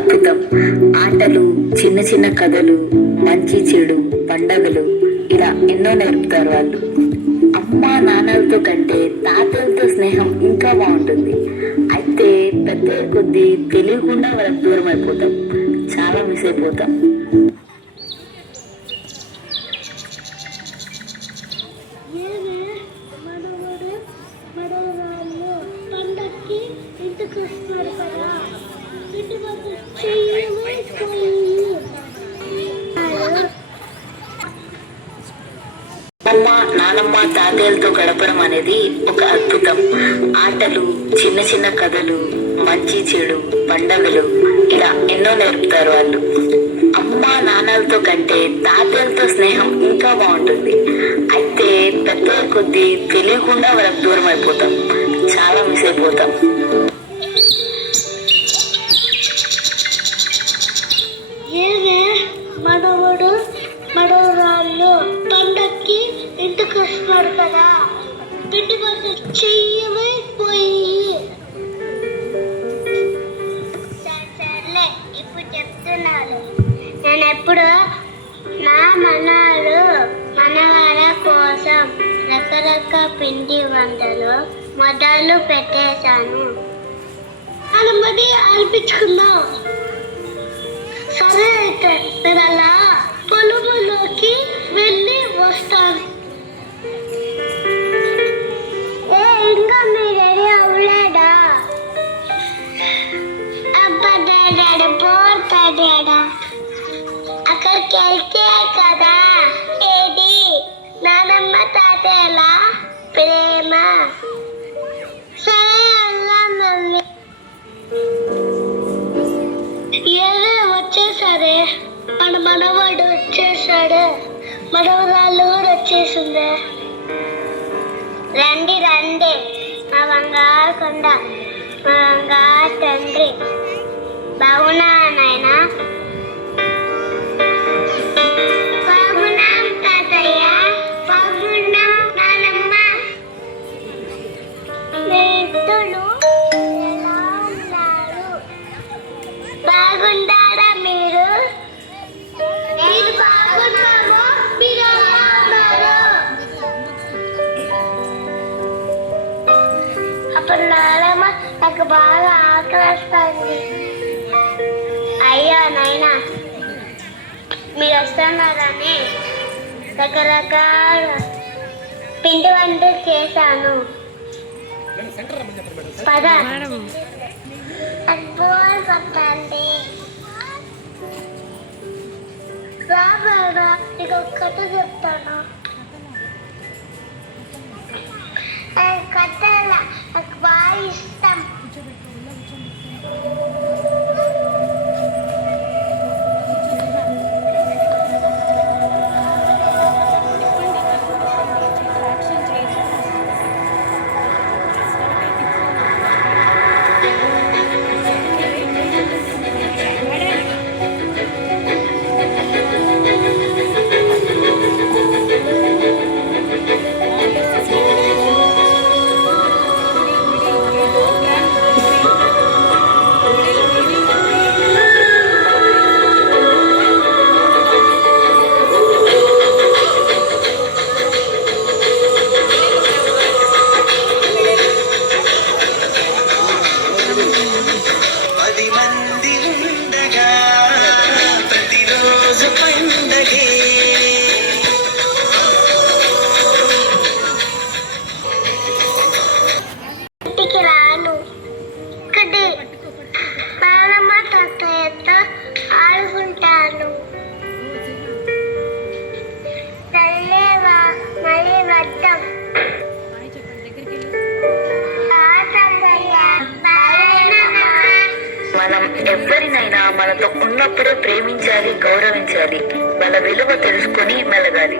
అద్భుతం. ఆటలు, చిన్న చిన్న కథలు, మంచి చెడు, పండగలు ఇలా ఎన్నో నేర్పుతారు వాళ్ళు. అమ్మా నాన్నలతో కంటే తాతలతో స్నేహం ఇంకా బాగుంటుంది. అయితే పెద్ద కొద్దీ తెలియకుండా వాళ్ళకి దూరం అయిపోతాం, చాలా మిస్ అయిపోతాం. అమ్మ నానమ్మ తాతయ్యలతో గడపడం అనేది ఒక అద్భుతం. ఆటలు, చిన్న చిన్న కథలు, మంచి చెడు, పండగలు ఇలా ఎన్నో నేర్పుతారు వాళ్ళు. అమ్మ నాన్నలతో కంటే తాతయ్యలతో స్నేహం ఇంకా బాగుంటుంది. అయితే పెద్ద కొద్దీ తెలియకుండా వాళ్ళకి దూరం అయిపోతాం, చాలా మిస్ అయిపోతాం. మనవడు మనవరాళ్ళు పండక్కి ఇంటికి వస్తున్నారు కదా, పిండి వంటలు చెయ్యమైపోయి. సర్లే ఇప్పుడు చెప్తున్నాను. నేను ఎప్పుడు నా మనవాళ్ళ కోసం రకరకాల పిండి వంటలు మొదలు పెట్టేశాను. అనుమతి అనిపించుకుందాం. సరే అయితే నేను అలా పొలంలోకి వెళ్ళి వస్తాను. ఇంకా మీ రెడీ అవ్వలేదా? అబ్బా డాడీ పోతాడా? అక్కడికి వెళ్తే కదా ఏది నానమ్మ తాతయ్యల ప్రేమ. సరే అలా మమ్మీ. వచ్చేసారే, మనవాడు వచ్చేసాడు, మనవరాళ్ళు కూడా వచ్చేసిందే. రండి రండి, మా బంగారు కొండ, మా బంగారు తండ్రి. బాగున్నా నాయనా? బాగున్నాం తాతయ్య, బాగున్నాం నానమ్మ. ఇద్దరు ఎలా ఉన్నారు? బాగుంటారా మీరు? మీరు బాగున్నాము, మీరు ఎలా ఉన్నారు? అప్పుడు నానమ్మ నాకు బాగా ఆకలిస్తుంది. అయ్యో నాయనా, మీరు వస్తున్నారని రకరకాల పిండి వంటలు చేశాను. పద బోర్ కొట్టండి. రాబోరా, నీకు ఒక కథ చెప్తాను. కథల నాకు బాగా ఇష్టం. మనం ఎవరినైనా మనతో ఉన్నప్పుడే ప్రేమించాలి, గౌరవించాలి, వాళ్ళ విలువ తెలుసుకొని మెలగాలి.